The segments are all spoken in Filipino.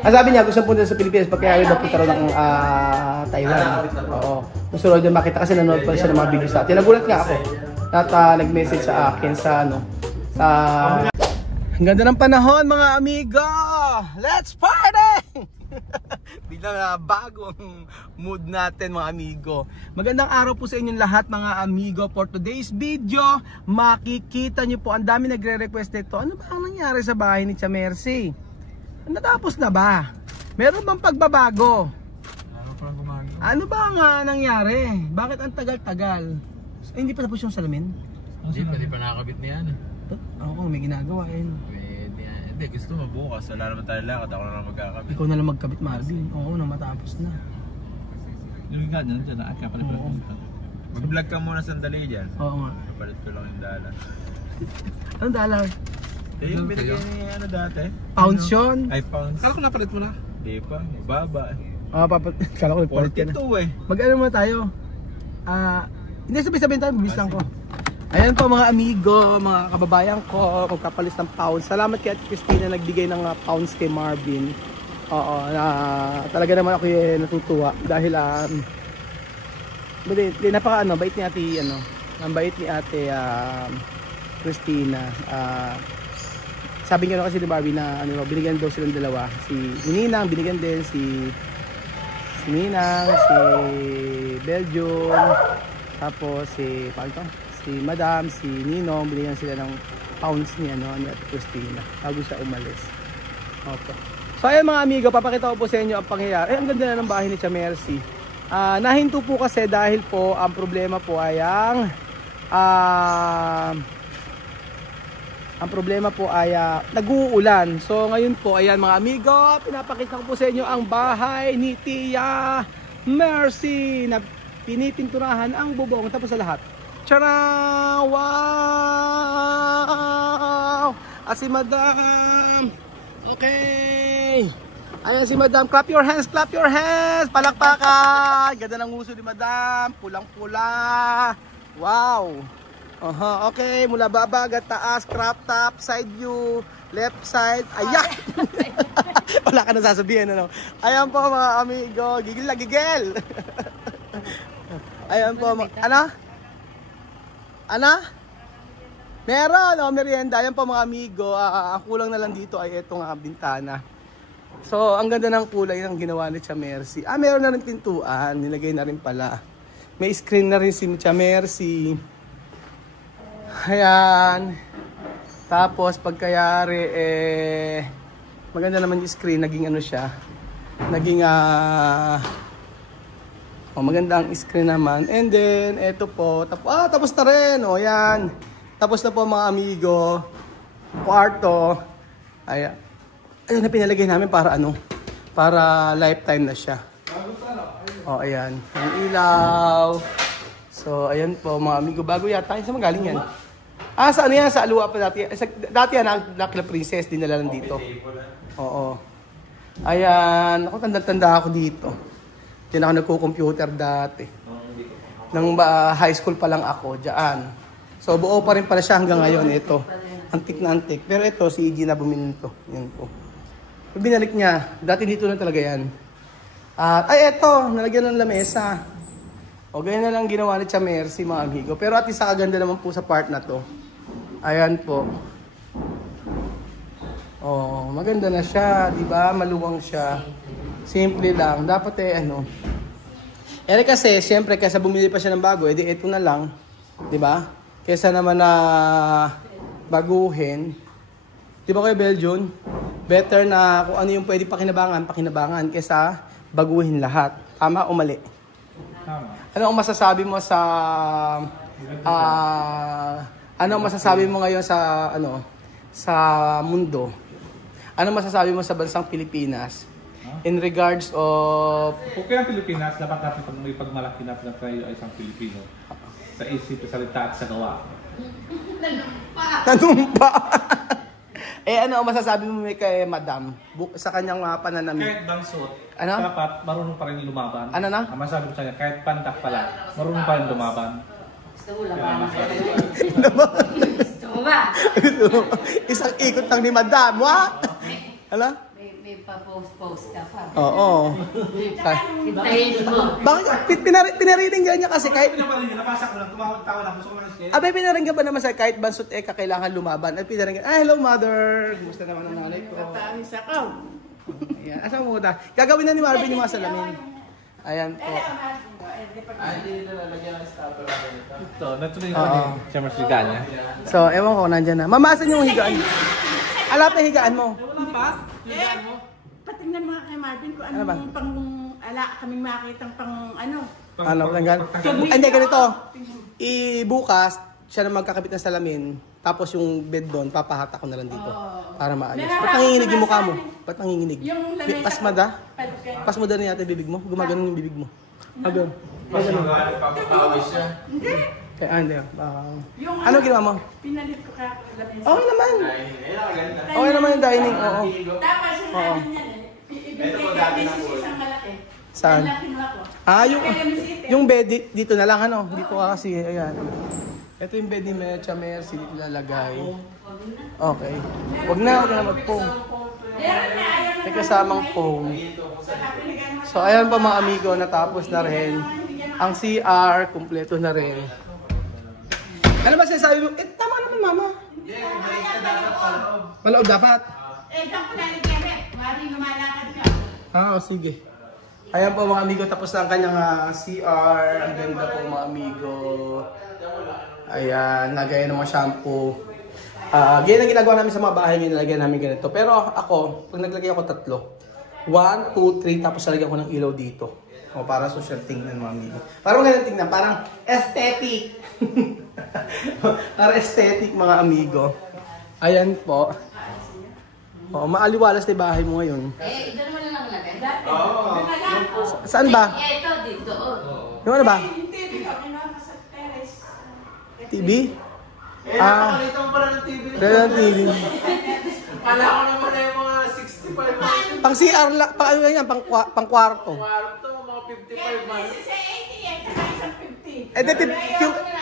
Ang sabi niya, gusto punta sa Pilipinas, pagkaya daw punta raw ng Taiwan. Oo. Gusto raw dyan makita kasi nanonood pa siya ng mga videos natin. Nagulat nga ako. At nag-message sa akin sa Ang ganda ng panahon mga amigo! Let's party! Biglang bagong mood natin mga amigo. Magandang araw po sa inyong lahat mga amigo. For today's video, makikita nyo po, ang dami nagre-request nito. Ano ba ang nangyari sa bahay ni Tia Mercy? Natapos na ba? Meron bang pagbabago? Ano ba nga nangyari? Bakit ang tagal-tagal? Hindi pa tapos yung salamin? Hindi pa nakakabit na yan. Ako may ginagawa eh. Hindi, gusto mo bukas. Wala naman tayo lakad. Ako na lang magkakabit. Ikaw na lang magkabit, Marvin. Oo, nang matapos na. Yung nga dyan, kapalit-palit. Mag-vlog ka muna sandali dyan. Oo nga. Kapalit ko lang yung dalan. Anong dollar? Yung binigay ni ano dati? Pounds yun? Ay, pounds. Kala ko napalit mo na? Hindi pa, mababa. Kala ko nagpalit ka na. 42 eh. Mag-ano muna tayo? Hindi sabihin tayo, bibis lang ko. Ayan po mga amigo, mga kababayan ko, magkapalis ng pounds. Salamat kay Ate Christina nagbigay ng pounds kay Marvin. Oo, talaga naman ako natutuwa dahil bait ni Ate ang bait ni Ate Christina. Sabi nga kasi ni Barbie na binigyan daw silang dalawa. Si Ninang binigyan din, si Ninang, si Belgium, tapos si Madam, si Ninong, binigyan sila ng pounds ni Ate Christina bago siya umalis. Okay. So ayan mga amigo, papakita ko po sa inyo ang pangyayari. Ang ganda na ng bahay ni Tia Mercy. Nahinto po kasi dahil po ang problema po ay nag-uulan. So ngayon po, ayan mga amigo, pinapakita ko po sa inyo ang bahay ni Tia Mercy na pinipinturahan ang bubong tapos sa lahat. Tara! Wow! Si Madam! Okay! Ayan si Madam, clap your hands! Palakpakan! Ganda ng uso ni Madam, pulang-pula! Wow! Okay, mula baba hanggang taas, crop top, side view, left side, ayan! Wala ka na sasabihin, ano? Ayan po mga amigo, gigil na gigil! Ayan po, Meron, merienda. Ayan po mga amigo, ang kulang na lang dito ay itong bintana. So, ang ganda ng kulay ng ginawa ni Tia Mercy. Meron na rin pintuan, nilagay na rin pala. May screen na rin si Tia Mercy. Ayan. Tapos pagkayari maganda naman yung screen, naging siya. Naging maganda ang screen naman. And then eto po, tapos na rin. Ayan. Tapos na po mga amigo. Kwarto. Ayan. Ayun na pinalagay namin para para lifetime na siya. Ayan. Ang ilaw. So, ayan po mga amigo. Bago yata. Saan magaling yan? Sa yan? Sa Alua pa dati. Dati Nakla Princess. Dinala lang dito. Oo. Ayan. Ako tanda-tanda ako dito. Diyan ako nagko-computer dati. Nang high school pa lang ako. Diyan. So, buo pa rin pala siya hanggang ngayon. Ito. Antik na antik. Pero ito, si EG na bumili nito. Yan po. Binalik niya. Dati dito na talaga yan. Eto. Nalagyan ng lamesa. O, ganyan na lang ginawa ni Tia Mercy, mga amigo. Pero at isa kaganda naman po sa part na to. Ayan po. Maganda na siya, di ba? Maluwang siya. Simple lang. Dapat kasi, siyempre, kaysa bumili pa siya ng bago, edi ito na lang. Di ba? Kaysa naman na baguhin. Di ba kayo, Belgium? Better na kung ano yung pwede pakinabangan, kaysa baguhin lahat. Tama o mali? Tama. Ano ang masasabi mo sa ngayon sa mundo? Ano masasabi mo sa bansang Pilipinas in regards of Okay ang Pilipinas, dapat natin pag may pagmalaki natin na tayo ay isang Pilipino sa isip, sa salita at sa gawa. Tanumpa. Ano ang masasabi mo kay Madam sa kanyang pananamit? Kahit bansot, dapat marunong pa rin lumaban. Ang masasabi ko sa kanya, kahit pandak pala, marunong pa rin lumaban. Gusto mo laban. Gusto mo ba? Isang ikot lang ni Madam, wa? Hala? May May pa-post-post ka pa. Oo. Hintayin mo. Bakit? Pinaringgan niya kasi kahit... Napasa ko lang, tumawag-tawa lang. Gusto ko lang siya. Abay, pinaringgan pa naman sa kahit bansot eka kailangan lumaban. At pinaringgan, hello mother! Kumusta naman ang nanay ko? Patamis ako. Ayan, asa mo ta? Gagawin na ni Marvin yung mga salamin. Ayan po. Ito, natuloy yung ano. Siya mas higaan niya. So, ewan ko, nandyan na. Mamasan yung higaan. Alap na higaan mo. Patingnan mo kay Marvin kung Ano ba? anong ala kaming makitang Ano, langgan? Hindi, ganito. Bukas, siya na magkakabit ng salamin. Tapos yung bed doon, papahata ko na lang dito. Para maayos. Ba't nanginginig yung mukha mo? Ba't nanginginig? Pasmada? Pasmada na yata yung bibig mo? Gumagano yung bibig mo? Agad. Papapawis siya. Hindi. Kaya hindi. Ano ginawa mo? Pinalit ko ka lamesa. Okay naman. Okay naman yung dining. Oo. Tapos yung namin yan ibigay kami sa isang malaki. Saan? Malaki mo ako. Yung bed dito na lang ano. Dito ka kasi. Ayan. Ito yung bed ni Mecha Mercy. Dito lalagay. Okay. Huwag na mag-foam. May kasamang foam. So ayan pa mga amigo. Natapos na rin. Ang CR, kumpleto na rin. Ano ba sinasabi mo? Tama naman mama. Maloob dapat. Diyan ko lalagyan eh. Mari lumalakad ka. Sige. Ayan po mga amigo, tapos na ang kanyang CR. Ang ganda po mga amigo. Ayan, lagay ng mga shampoo. Ganyan ang ginagawa namin sa mga bahay, nilagyan namin ganito. Pero ako, pag naglagay ako 3. 1, 2, 3, tapos nalagyan ko ng ilaw dito. O, para social tingnan mga amigo. Parang ganyan tingnan, parang aesthetic. Para aesthetic mga amigo. Ayan po. Maaliwalas na yung bahay mo ngayon. Doon naman lang natin. Saan ba? Ito, dito. Yung ano ba? TV? Pakalita mo pala ng TV. Kaya ng TV. Kala ko naman na yung mga 65 Pang CR lang, pang ano yan, pang kwarto. kwarto, mga 55 man.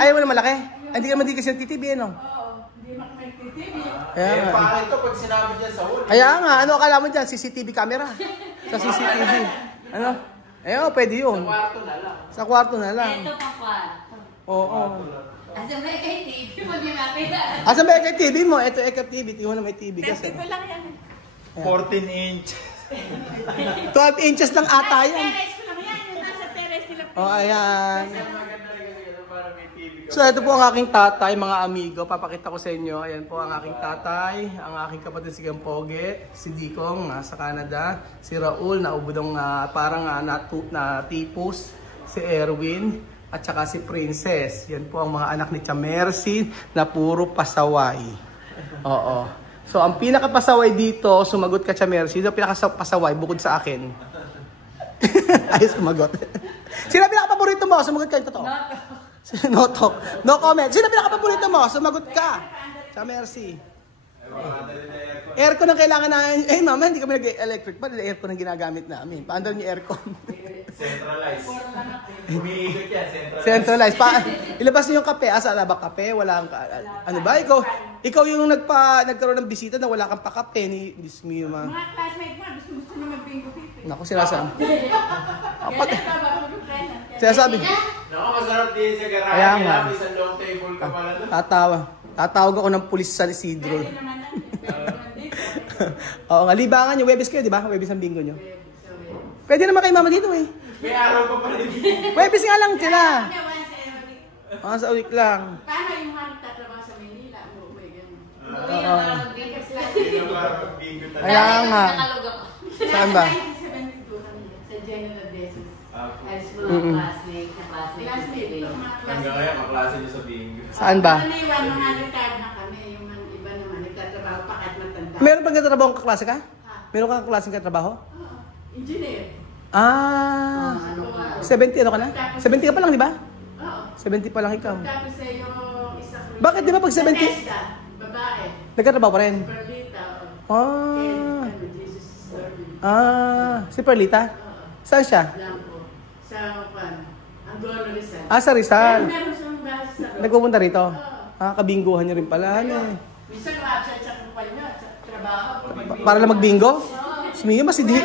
Ayaw mo na malaki? Hindi ka naman di kasi ng TTV, ano? Kaya nga. Bakit to pag sinabi niya sa huli? Kaya nga, ano akala mo dyan? CCTV camera? Sa CCTV. Ano? Pwede yun. Sa kwarto na lang. Sa kwarto na lang. Ito pa kwarto. Oo. Asa may kay TV mo di makita. Asan ba yung TV mo? Ito yung TV. Tingnan mo na may TV kasi. Ito lang yan. 14 inch. 12 inches lang ata yan. Terrace ko lang yan. Yung nasa terrace sila. Ayan. So, ito po ang aking tatay, mga amigo. Papakita ko sa inyo. Ayan po ang aking tatay, ang aking kapatid si Gampoge, si Dikong, nasa Canada, si Raul, na ubodong parang natipos, si Erwin, at saka si Princess. Yan po ang mga anak ni Chamercy na puro pasaway. Oo. So, ang pinakapasaway dito, sumagot ka Chamercy. Ito pinakapasaway, bukod sa akin. Ay, sumagot. Sino pinakapaborito mo? Sumagot ka yung totoo. No talk. No comment. Sino pinakapaborito mo? Sumagot ka. Chamercy. Aircon ang kailangan namin. Mama, hindi kami nag-electric pa. Aircon ang ginagamit namin. Paano yung aircon? Centralized. Umiikot yan, Centralized. Ilabas niyo yung kape. Asa na ba kape? Wala kang... Ano ba? Ikaw yung nagkaroon ng bisita na wala kang pakape ni Miss Mio. Mga classmate mo, gusto na mag-bingo fit. Naku, sinasabi. Kaya Sinasabi. Naku, masarap din sa garahe. Kaya nga. Isang long table ka pala doon. Tatawag ako ng pulis sa Isidro. Oo nga, libangan nyo. Webis kayo, di ba? Webis ang bingo nyo. Pwede naman kay mama dito eh. May araw pa pala din. Webis nga lang sila. Sa week lang. Paano yung mga nagtatrabaho sa Manila? May ganun. Kaya nga. Saan ba? Sa General Desus. As Mm-mm. mga classmate. Hanggang ngayon, kaklase niyo sa bingo. Saan ba? Karaniwan, mga retired na kami. Yung mga iba naman, nagtatrabaho pa kahit matanda. Meron bang katrabaho kaklase ka? Meron kang kaklaseng katrabaho? Oo. Engineer. 70 ano ka na? 70 ka pa lang, di ba? Oo. 70 pa lang ikaw. Tapos sa yung isa ko. Bakit di ba pag 70? Bethesda, babae. Nagkatrabaho pa rin? Perlita. Jesus Serving. Si Perlita? Saan siya? Blanco. Sa Angono Rizal. Sa Rizal. Meron siyang base sa Nagpupunta rito? Oo. Kabingguhan niyo rin pala. Ano eh. Minsan ma-absent sa kumpanya, sa trabaho. Para lang magbingo? Si Mia masidihin.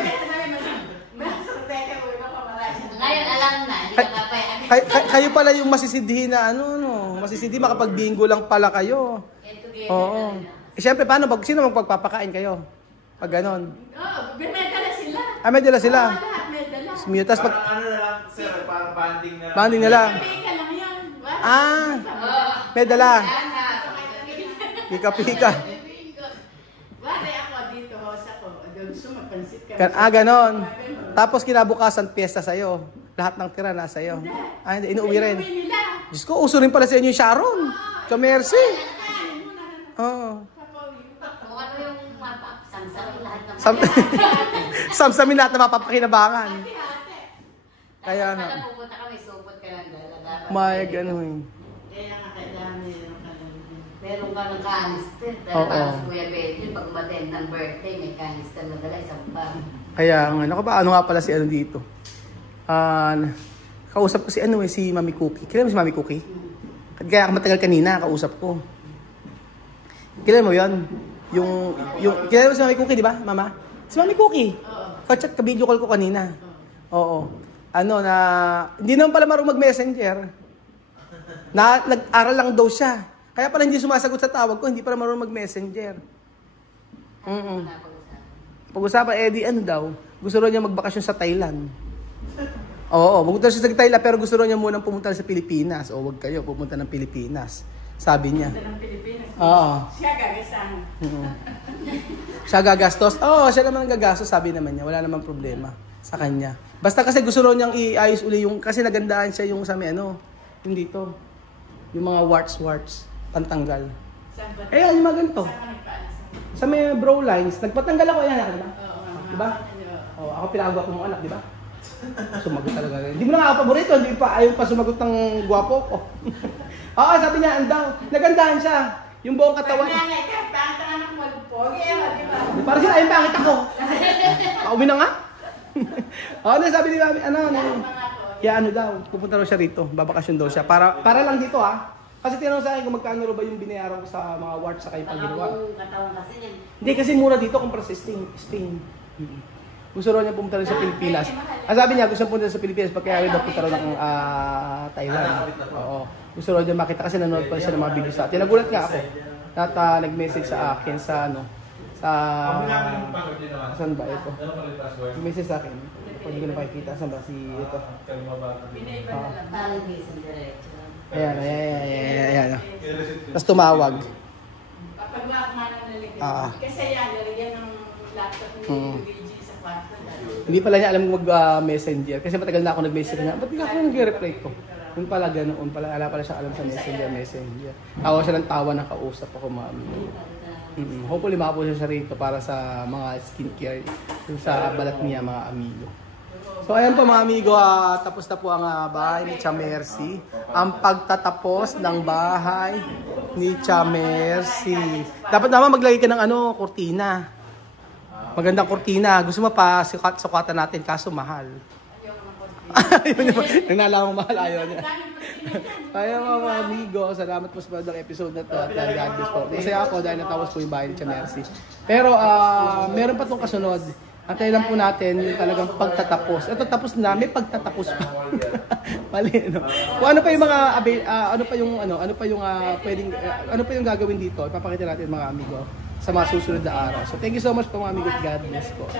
Ngayon alam na, hindi ka papayag. Kayo pala yung masisidihin na masisidihin, makapag-bingo lang pala kayo. Oo. Eh, syempre, paano? Sino magpagpapakain kayo? Pag ganon. Oo, may dala sila. May dala sila. Oo, lahat may dala. Si Mia, tas Parang ano na lang, sir, parang banding na lang. banding na lang. Pika lang yan. May dala. Pika-pika. Bale ako dito, host ako. Gusto magpansit ka. Ganon. Tapos kinabukasan, piyesta sa'yo. Lahat ng tira nasa iyo. Hindi, inuwi rin. Diyos ko, uso rin pala sa inyo yung Sharon. Ka-Mercy. Oo. Kung ano yung samsamin lahat ng Samsamin lahat na mapapakinabangan. Kaya nga. Kaya pupunta kami, supot ka lang. May ganun. Kaya nga kailangan meron ka ng kanister. Oo. Para si Kuya Betty, pag umattend ng birthday, may kanister na dala, isang bag. Kaya nga, ano nga pala si ano dito? Kausap ko si Mami Cookie. Kilala mo si Mami Cookie? Kaya matagal kanina, kausap ko. Kilala mo yun? Kilala mo si Mami Cookie, di ba, Mama? Si Mami Cookie. Kachat, ka-video call ko kanina. Oo. Hindi naman pala marunong mag-messenger. Nag-aral lang daw siya. Kaya pala hindi sumasagot sa tawag ko, hindi pala marunong mag-messenger. Pag-usapan, ano daw? Gusto rin niya magbakasyon sa Thailand. Oo, pumunta siya sa Thailand pero gusto rin niya munang pumunta sa Pilipinas. O wag kayo, pumunta ng Pilipinas. Sabi niya. Pumunta ng Pilipinas. Oo. Siya gagasan. Siya gagastos. Oo, siya naman ang gagastos, sabi naman niya. Wala namang problema sa kanya. Basta kasi gusto rin niyang iayos uli yung, kasi nagandaan siya yung sa may yung dito. Yung mga warts, pantanggal. Yung mga ganito. Sa may brow lines, nagpatanggal ako yan, diba? Diba? Oo, ako pinakagwapo mong anak, diba? Sumagot talaga. Hindi mo na nga ako paborito, hindi pa ayaw pa sumagot ng gwapo ko. Oo, sabi niya, nagandahan siya. Yung buong katawan. Nanay ka, tangan ng magpogi, di ba? Parang sila, ayun, pangit ako. Pauwi na nga. Oo, sabi ni Mami, kaya daw, pupunta daw siya rito, babakasyon daw siya. Para lang dito Kasi tinanong sa akin kung magkano ba yung binayaran ko sa mga warts sa kayo pag-ginawa. Katawan kasi yan. Hindi, kasi mura dito kumpara sa Spain. Gusto rin niya pumunta rin sa Pilipinas. Sabi niya, gusto pumunta sa Pilipinas pagkaya daw punta rin ng Taiwan. Oo. Gusto rin niya makita kasi nanonood pa siya ng mga video sa atin. Nagulat nga ako. At nag-message sa akin sa saan ba ito? Message sa akin. Pwede ko na pakikita. Saan ba si ito? Ayan. Tapos tumawag. Kapag makamana naligyan. Kasi yan, naligyan ng laptop ni Luigi sa kwarto. Hindi pala niya alam mag-messenger. Kasi matagal na ako nag-messenger niya. Ba't di ako nag-reply ko? Yung pala ganoon pala. Wala pala siya alam sa messenger. Tawa siya ng tawa na kausap ako, Mami. Hopefully makapunta siya rito para sa mga skincare. Yung sa balat niya, mga amigo. So ayan po mga amigo, tapos na po ang bahay ni Tia Mercy. Ang pagtatapos ng bahay ni Tia Mercy. Dapat naman maglagay ka ng kurtina. Magandang kurtina. Gusto mo pa sukatan natin kaso mahal. Nang nalaman mahal, ayaw niya. Kaya mga amigo, salamat po sa pagdang episode na ito. God bless po. Masaya ako dahil natapos po yung bahay ni Tia Mercy. Pero meron pa itong kasunod. Antay lang po natin yung talagang pagtatapos. Ito tapos na, may pagtatapos pa. Mali, no? Kung ano pa yung mga ano pa yung gagawin dito, ipapakita natin mga amigo sa mga susunod na araw. So thank you so much po mga amigo. God bless po.